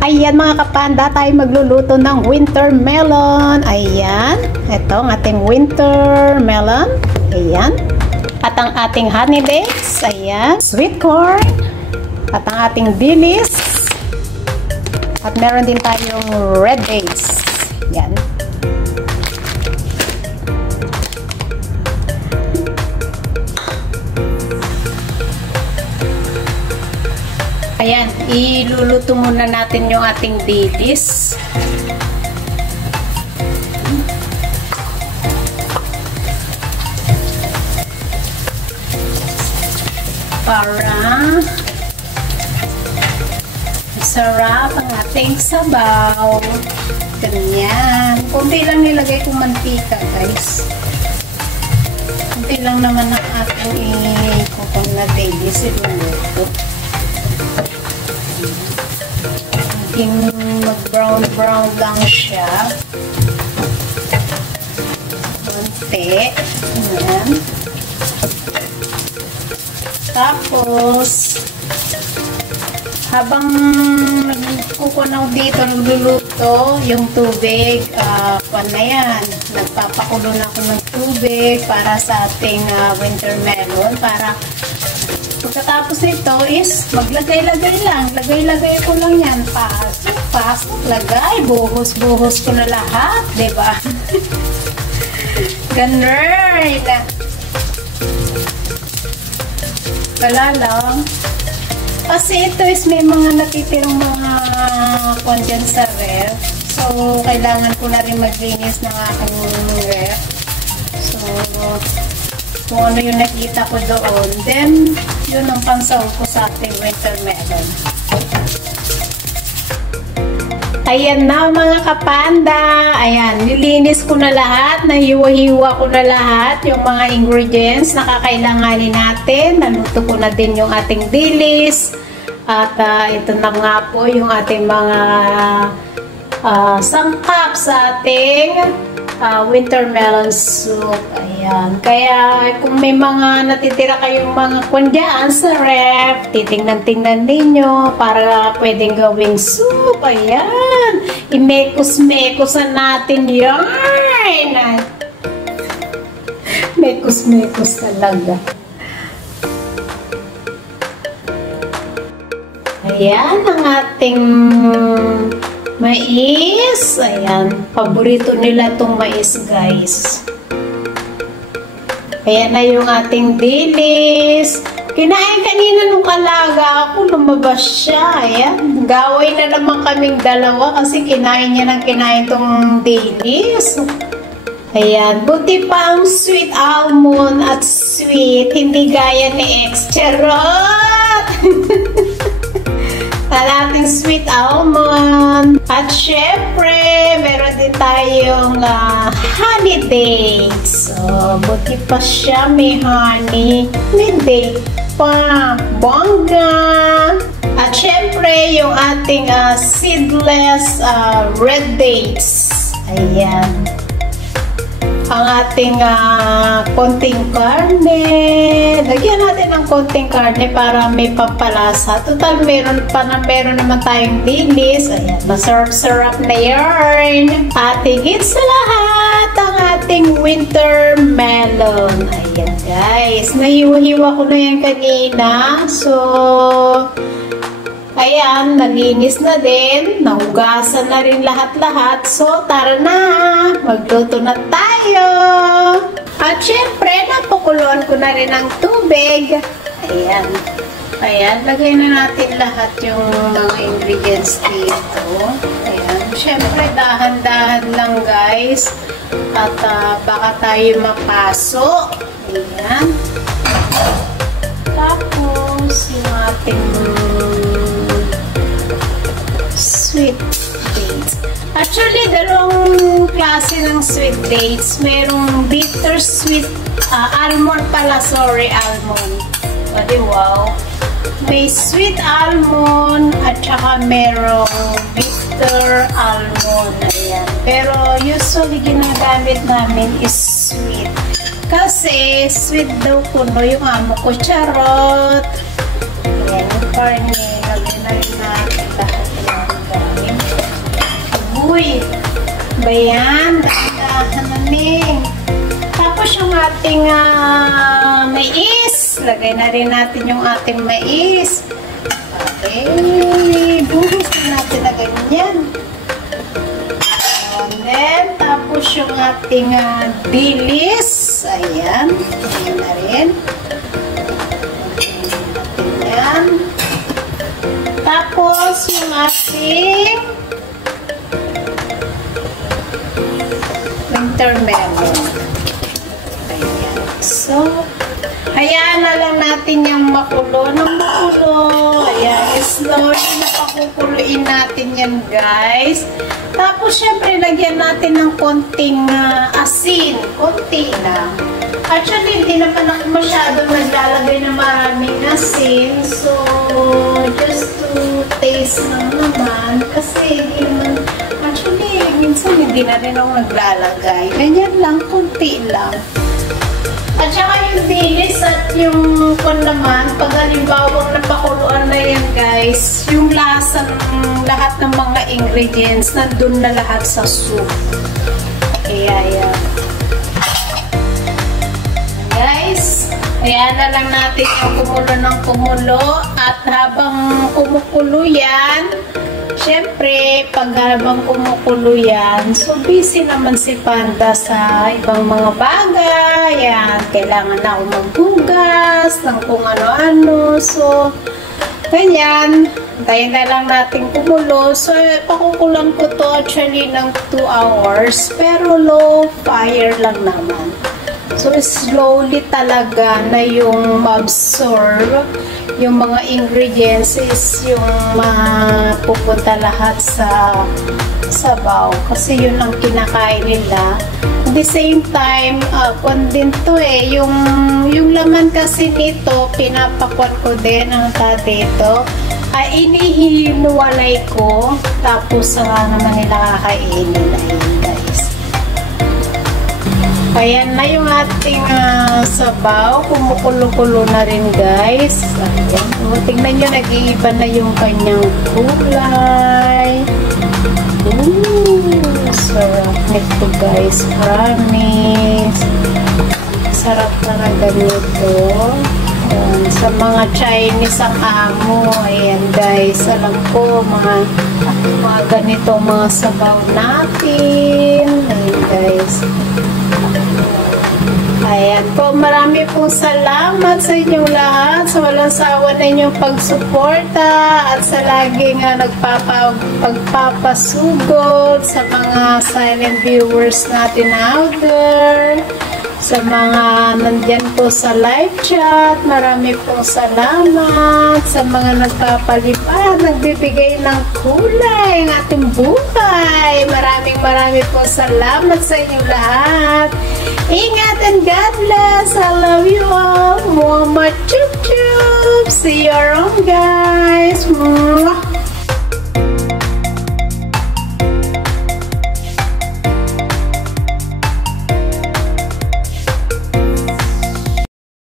Ayan mga kapanda, tayo magluluto ng winter melon. Ayan, ito ang ating winter melon. Ayan. At ang ating honey dates. Ayan. Sweet corn. At ang ating dilis. At meron din tayong red dates. Ayan. Ayan, iluluto muna natin yung ating dilis. Para masarap ang ating sabaw. Ganyan. Kunti lang nilagay kong mantika, guys. Kunti lang naman ang ating ikukong na dilis. Iluluto. Mag-brown lang siya. Konti. Ayan. Tapos, habang nagkukunaw dito, nagluluto, yung tubig, na yan. Nagpapakulo na ako ng tubig para sa ating winter melon. Para pagkatapos nito is maglagay-lagay lang. Lagay-lagay ko lang yan. Pasok, lagay. Buhos ko na lahat. Diba? Ganun. Wala lang. Kasi ito is may mga natitirang mga kondyan sa ref. So, kailangan ko na rin maglinis ng aking ref. So, kung ano yung nakita ko doon, then yun ang pansaw ko sa ating winter melon. Ayan na mga kapanda. Ayan, nilinis ko na lahat, nahiwa-hiwa ko na lahat yung mga ingredients na kakailanganin natin. Naluto ko na din yung ating dilis. At ito na nga po yung ating mga sangkap sa ating winter melon soup. Ayan. Kaya kung may mga natitira kayong mga kundyan sa ref, titingnan-tingnan ninyo para pwedeng gawing soup. Ayan. Imekos-mekosan natin yan. Mekos-mekos talaga. Ayan ang ating mais. Ayan. Paborito nila itong mais, guys. Ayan na yung ating dilis. Kinain kanina nung alaga ako. Lumabas siya. Ayan. Gaway na naman kaming dalawa kasi kinain niya ng kinain itong dilis. Ayan. Buti pa ang sweet almond at sweet. Hindi gaya ni X. Charot! Ating sweet almond. At syempre, meron din tayong honey dates. So, buti pa siya may honey. May date pa. Bongga! At syempre, yung ating seedless red dates. Ayan. Ang ating konting karne. Lagyan natin ng konting karne para may pampalasa. Total, meron naman tayong dilis. Ayan, masarap-sarap na yarn. At higit sa lahat, ang ating winter melon. Ayan, guys. Nahiwa-hiwa ko na yan kanina. So, ayan, nalinis na din. Nahugasan na rin lahat-lahat. So, tara na. Magluto na tayo. At syempre, napakuluan ko na rin ang tubig. Ayan. Ayan, lagay na natin lahat yung mga ingredients dito. Ayan. Syempre, dahan-dahan lang, guys. At baka tayo mapaso. Ayan. Tapos, yung ating sweet dates. Actually, dalawang klase ng sweet dates. Merong bittersweet almond pala. Sorry, almond. Pwede, wow. May sweet almond at saka merong bitter almond. Ayan. Pero usually ginagamit namin is sweet. Kasi sweet daw kuno yung amo ko. Charot! Ayan, yung karne. Lagyan na rin natin lahat yan, guys. Uy! Bayan, dahan-dahan. Tapos yung ating mais. Lagay na rin natin yung ating mais. Okay. Buhos na natin na ganyan. And then, tapos yung ating dilis. Ayan. Ayan na rin. Ayan. Tapos yung ating winter melon. Ayan. So, hayaan na lang natin yung makulo ng makulo. Ayan. Slowly na pakukuluin natin yan, guys. Tapos, syempre, lagyan natin ng konting asin. Konti lang. Actually, hindi naman ako masyadong naglalagay ng maraming asin. So, just to taste lang naman. Kasi, hindi naman, actually, minsan hindi na rin ako naglalagay. Ganyan lang, konti lang. At saka yung dilis at yung kon naman, pag halimbawa napakuluan na yan, guys, yung lasa ng lahat ng mga ingredients, nandun na lahat sa soup. Kaya yan. Guys, ayan na lang natin yung kumulo ng kumulo. At habang kumukulo yan, syempre, pag habang kumukulo yan, so busy naman si Panda sa ibang mga bagay. Yan, kailangan na ako maghugas ng kung ano-ano. So, ganyan. Tayo na lang natin kumulo. So, pakukulang ko to actually ng 2 hours. Pero low fire lang naman. So, slowly talaga na yung absorb yung mga ingredients is yung mapupunta lahat sa sabaw. Kasi yun ang kinakain nila. At the same time, kung din to yung laman kasi nito, pinapakwat ko din ang dito. Inihinuwalay ko. Tapos, naman nila kakainin. Ayun, guys. Ayan na yung ating sabaw. Kumukulo-kulo na rin, guys. Ayan. Tingnan nyo, nag-iiba na yung kanyang kulay. Sarap nito, guys. Promise. Sarap na ganito. Ayan. Sa mga Chinese ang amo. Ayan, guys. Alam ko, mga ganito mga sabaw natin. Ayan, guys. Ayan po, marami pong salamat sa inyong lahat, sa walang sawa na inyong pagsuporta at sa laging pagpapasugod sa mga silent viewers natin out there, sa mga nandyan po sa live chat, marami pong salamat, sa mga nagpapalipad, nagbibigay ng kulay ng ating buhay. Maraming pong salamat sa inyong lahat. Ingat and God bless. I love you all. More chup chup. See you around, guys.